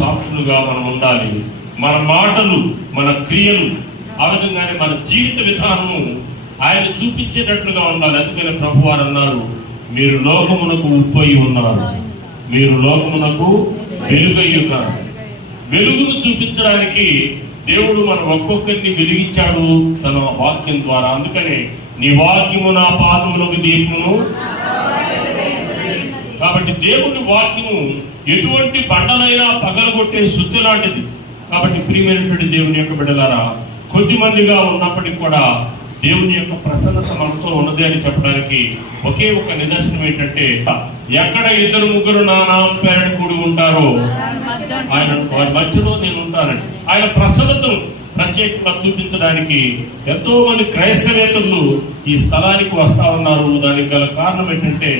సాక్షులుగా మనం ఉండాలి. మన మాటలు, మన క్రియలు, ఆ విధంగానే మన జీవిత విధానము ఆయన చూపించేటట్లుగా ఉండాలి. అందుకని ప్రభువారు అన్నారు, మీరు లోకమునకు ఉప్పై ఉన్నారు, మీరు లోకమునకు వెలుగై ఉన్నారు. వెలుగును చూపించడానికి దేవుడు మన ఒక్కొక్కరిని వెలిగించాడు తన వాక్యం ద్వారా. అందుకనే నీ వాక్యము నా పాదములకు దీపమును. కాబట్టి దేవుని వాక్యము ఎటువంటి బండలైనా పగలగొట్టే సుత్తి లాంటిది. కాబట్టి ప్రియమైనటువంటి దేవుని యొక్క బిడ్డలారా, కొద్ది మందిగా ఉన్నప్పటికీ కూడా దేవుని యొక్క ప్రసన్నత మనతో ఉన్నది అని చెప్పడానికి ఒకే ఒక నిదర్శనం ఏంటంటే, ఎక్కడ ఇద్దరు ముగ్గురు నా నామం పేరట కూడి ఉంటారో ఆయన వారి మధ్యలో నేను ఉంటానండి. ఆయన ప్రసన్నతను ప్రత్యేకంగా చూపించడానికి ఎంతో మంది క్రైస్తవేతలు ఈ స్థలానికి వస్తా ఉన్నారు. దానికి గల కారణం ఏంటంటే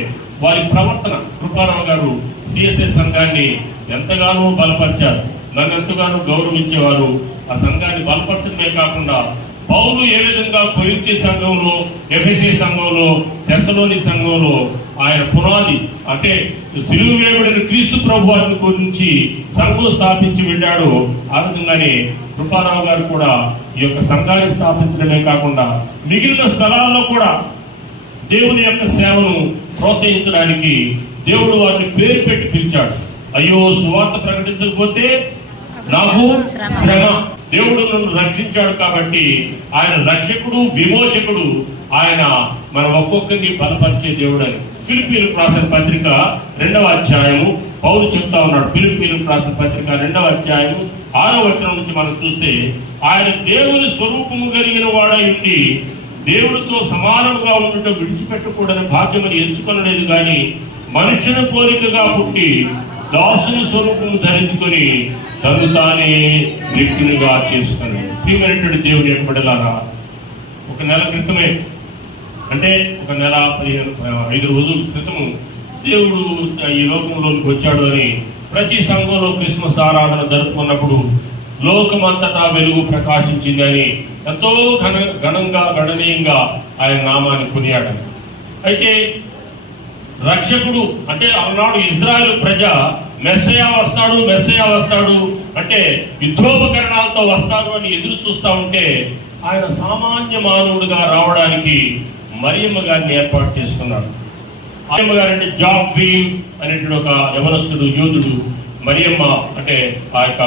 వారి ప్రవర్తన. కృపారావు గారు సిఎస్ఐ సంఘాన్ని ఎంతగానో బలపరిచారు, నన్ను ఎంతగానో గౌరవించేవారు. ఆ సంఘాన్ని బలపరచడమే కాకుండా పౌలు ఏ విధంగా కొరింథీ సంఘంలో, ఎఫెసీ సంఘంలో, తెస్సలోని సంఘంలో ఆయన పునాది అంటే సిలువ వేయబడిన క్రీస్తు ప్రభువారిని గురించి సంఘం స్థాపించి వెళ్ళాడో, ఆ విధంగానే కృపారావు గారు కూడా ఈ యొక్క సంఘాన్ని స్థాపించడమే కాకుండా మిగిలిన స్థలాల్లో కూడా దేవుని యొక్క సేవను ప్రోత్సహించడానికి దేవుడు వారిని పేరు పెట్టి పిలిచాడు. అయ్యో, సువార్త ప్రకటించకపోతే నాకు శ్రమ. దేవుడు నన్ను రక్షించాడు కాబట్టి ఆయన రక్షకుడు, విమోచకుడు. ఆయన మన ఒక్కొక్కరిని బలపరిచే దేవుడు అని ఫిలిప్పీయులకు రాసిన పత్రిక 2వ అధ్యాయము పౌలు చెప్తా ఉన్నాడు. ఫిలిప్పీయులకు రాసిన పత్రిక 2వ అధ్యాయము 6వ వచనం నుంచి మనం చూస్తే, ఆయన దేవుని స్వరూపము కలిగిన వాడైంది దేవుడితో సమానంగా ఉండటం విడిచిపెట్టకూడని భాగ్యమని ఎంచుకొనలేదు గాని మనుషుల పోలికగా పుట్టి దాసుని స్వరూపము ధరించుకొని తను తానే వ్యక్తినిగా చేసుకుని. ప్రియమైనటువంటి దేవుని యొక్క బిడ్డలారా, ఒక నెల క్రితమే, అంటే ఒక నెల 5 రోజుల క్రితము దేవుడు ఈ లోకంలోకి వచ్చాడు అని ప్రతి సంఘంలో క్రిస్మస్ ఆరాధన జరుపుకున్నప్పుడు లోకమంతటా వెలుగు ప్రకాశించింది అని ఎంతో గణనీయంగా ఆయన నామాన్ని కొనియాడారు. అయితే రక్షకుడు అంటే ఆనాడు ఇజ్రాయెల్ ప్రజ మెస్సయా వస్తాడు అంటే యుద్ధోపకరణాలతో వస్తాడు అని ఎదురు చూస్తా ఉంటే, ఆయన సామాన్య మానవుడిగా రావడానికి మరియమ్మ గారిని ఏర్పాటు చేసుకున్నాడు. మరియమ్మ గారు అంటే జాబ్వీల్ అనేటువంటి ఒక యవనస్తుడు, యోధుడు. మరియమ్మ అంటే ఆ యొక్క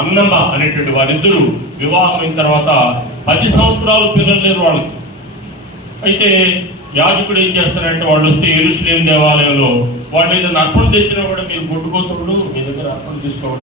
అన్నమ్మ అనేటువంటి వారిద్దరూ వివాహం అయిన తర్వాత 10 సంవత్సరాలు పిల్లలు లేరు వాళ్ళకి. అయితే యాజకుడు ఏం చేస్తారంటే, వాళ్ళు వస్తే యెరూషలేము దేవాలయంలో వాళ్ళు ఏదైనా అర్పణ తెచ్చినా కూడా మీరు కొట్టుకోతుడు మీ దగ్గర అర్పణ తీసుకోవాలి.